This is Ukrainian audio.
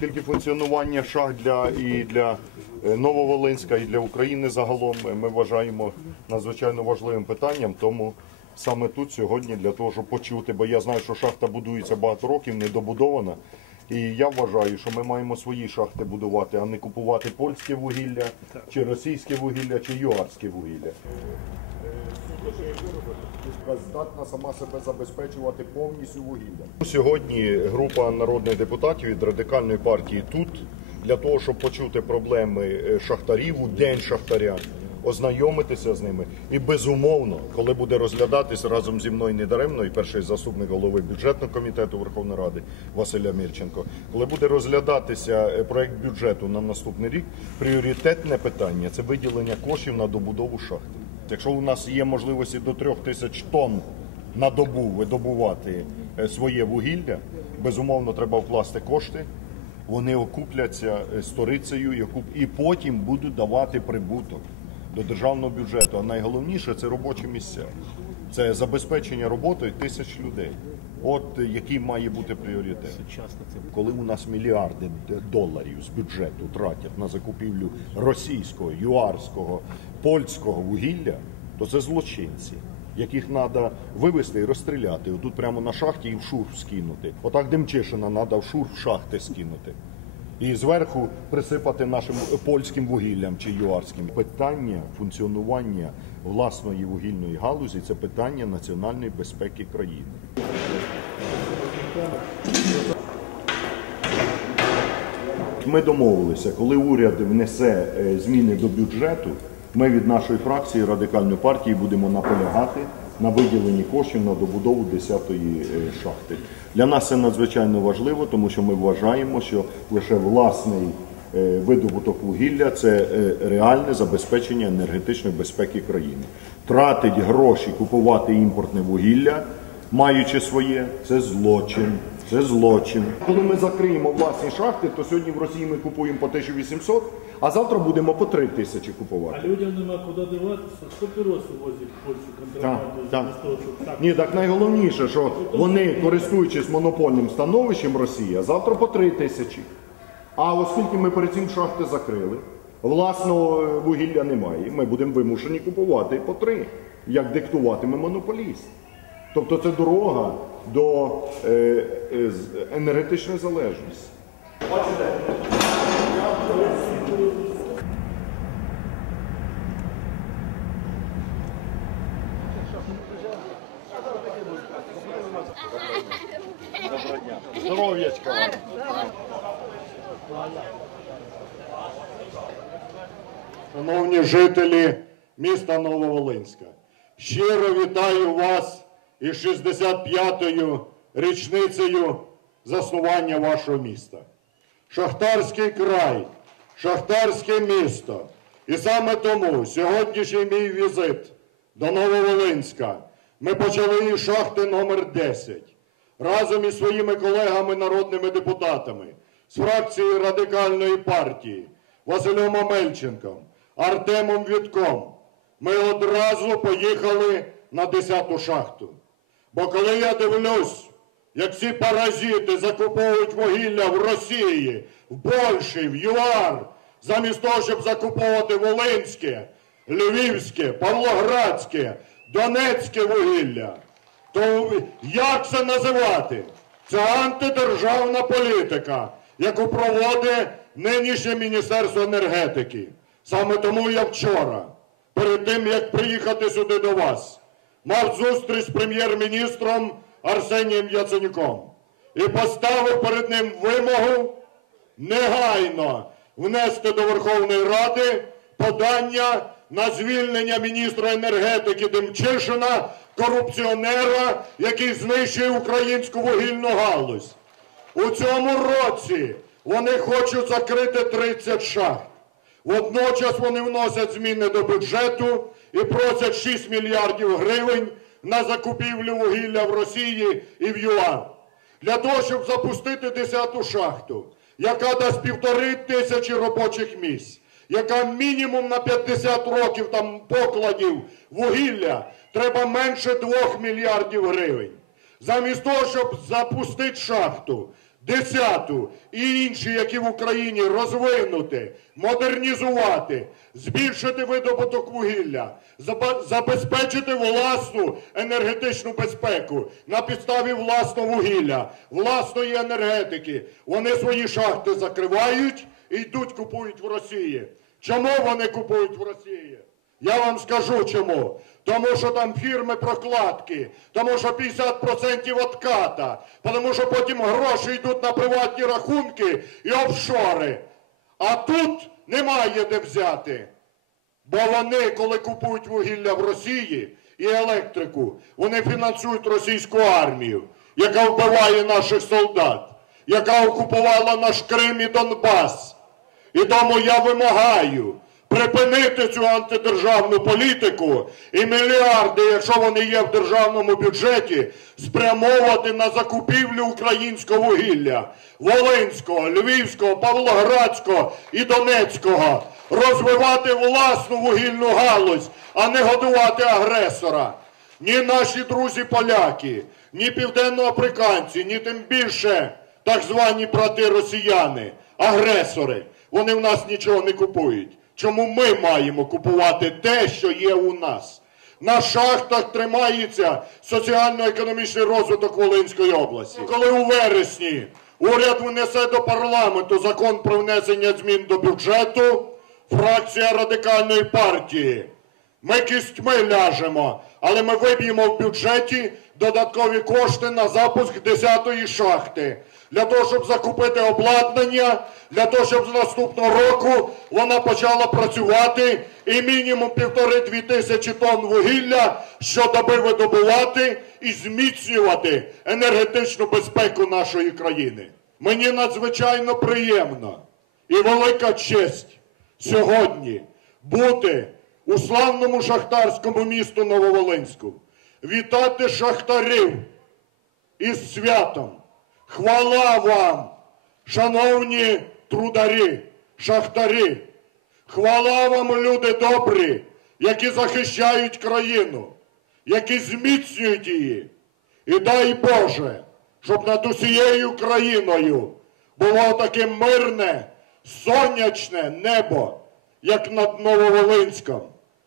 Оскільки функціонування шахт для і для е, Нововолинська, і для України загалом е, ми вважаємо надзвичайно важливим питанням, тому саме тут сьогодні для того, щоб почути, бо я знаю, що шахта будується багато років, недобудована. І я вважаю, що ми маємо свої шахти будувати, а не купувати польське вугілля, чи російське вугілля, чи юарське вугілля. Здатна сама себе забезпечувати повністю вугіллям. Сьогодні група народних депутатів від радикальної партії тут для того, щоб почути проблеми е, шахтарів у день шахтаря, ознайомитися з ними. І безумовно, коли буде розглядатись разом зі мною недаремно, і перший заступник голови бюджетного комітету Верховної Ради Василя Мірченко, коли буде розглядатися е, проект бюджету на наступний рік, пріоритетне питання це виділення коштів на добудову шахти. Якщо у нас є можливості до трьох тисяч тонн на добу видобувати е, своє вугілля, безумовно, треба вкласти кошти. Вони окупляться е, сторицею і і потім будуть давати прибуток до державного бюджету. А найголовніше це робочі місця. Це забезпечення роботою тисяч людей. От е, який має бути пріоритет. Коли у нас мільярди доларів з бюджету тратять на закупівлю російського, юарського, польського вугілля, то це злочинці, яких треба вивезти і розстріляти. Отут прямо на шахті і в шурф скинути. Отак Демчишина треба в шурф шахти скинути. І зверху присипати нашим польським вугіллям чи юарським. Питання функціонування власної вугільної галузі це питання національної безпеки країни. Ми домовилися, коли уряд внесе е, зміни до бюджету, ми від нашої фракції радикальної партії будемо наполягати на виділенні коштів на добудову 10-ї е, шахти. Для нас це надзвичайно важливо, тому що ми вважаємо, що лише власний е, видобуток вугілля це реальне забезпечення енергетичної безпеки країни. Тратить гроші купувати імпортне вугілля, маючи своє, це злочин. Це злочин. Коли ми закриємо власні шахти, то сьогодні в Росії ми купуємо по 1800, а завтра будемо по 3 тисячі купувати. А людям нема куди диватися, папіроси возять в Польщу контрабанду Так, замість того, щоб так. Ні, так найголовніше, що вони, користуючись монопольним становищем Росія, завтра по 3 тисячі. А оскільки ми перед цим шахти закрили, власного е, вугілля немає, ми будемо вимушені купувати по 3, як диктуватиме монополіст. Тобто це дорога до е, е, енергетичної залежності. Здоров'ячка. Шановні жителі міста Нововолинська, щиро вітаю вас із 65-ю річницею заснування вашого міста. Шахтарський край, шахтарське місто. І саме тому сьогоднішній мій візит до Нововолинська ми почали із шахти номер 10 разом із своїми колегами народними депутатами з фракції радикальної партії Василем Омельченком, Артемом Вітком. Ми одразу поїхали на 10-ту шахту. Бо коли я дивлюсь, як ці паразити закуповують вугілля в Росії, в Польщі, в ЮАР, замість того, щоб закуповувати Волинське, Львівське, Павлоградське, Донецьке вугілля, то як це називати? Це антидержавна політика, яку проводить нинішнє Міністерство енергетики. Саме тому я вчора, перед тим як приїхати сюди до вас, мав зустріч з прем'єр-міністром Арсенієм Яценюком і поставив перед ним вимогу негайно внести до Верховної Ради подання на звільнення міністра енергетики Демчишина, корупціонера, який знищує українську вугільну галузь. У цьому році вони хочуть закрити 30 шахт. Водночас вони вносять зміни до бюджету і просять 6 мільярдів гривень на закупівлю вугілля в Росії і в ЮАР. Для того, щоб запустити 10-ту шахту, яка дасть півтори тисячі робочих місць, яка мінімум на 50 років там покладів вугілля, треба менше 2 мільярдів гривень. Замість того, щоб запустити шахту, десяту і інші, які в Україні розвинути, модернізувати, збільшити видобуток вугілля, забезпечити власну енергетичну безпеку на підставі власного вугілля, власної енергетики. Вони свої шахти закривають і йдуть купують в Росії. Чому вони купують в Росії? Я вам скажу чому. Тому що там фірми прокладки, тому що 50% отката, тому що потім гроші йдуть на приватні рахунки і офшори. А тут немає де взяти. Бо вони, коли купують вугілля в Росії і електрику, вони фінансують російську армію, яка вбиває наших солдат, яка окупувала наш Крим і Донбас. І тому я вимагаю припинити цю антидержавну політику і мільярди, якщо вони є в державному бюджеті, спрямовувати на закупівлю українського вугілля Волинського, Львівського, Павлоградського і Донецького, розвивати власну вугільну галузь, а не годувати агресора. Ні наші друзі поляки, ні південноафриканці, ні тим більше так звані брати росіяни, агресори. Вони в нас нічого не купують. Чому ми маємо купувати те, що є у нас? На шахтах тримається соціально-економічний розвиток Волинської області. Коли у вересні уряд внесе до парламенту закон про внесення змін до бюджету, фракція радикальної партії ми кістьми ляжемо, але ми виб'ємо в бюджеті додаткові кошти на запуск 10-ї шахти. Для того, щоб закупити обладнання, для того, щоб з наступного року вона почала працювати і мінімум півтори-дві тисячі тонн вугілля щодоби видобувати і зміцнювати енергетичну безпеку нашої країни. Мені надзвичайно приємно і велика честь сьогодні бути у славному шахтарському місту Нововолинську, вітати шахтарів із святом. Хвала вам, шановні трударі, шахтарі. Хвала вам, люди добрі, які захищають країну, які зміцнюють її. І дай Боже, щоб над усією країною було таке мирне, сонячне небо, як над Нововолинськом.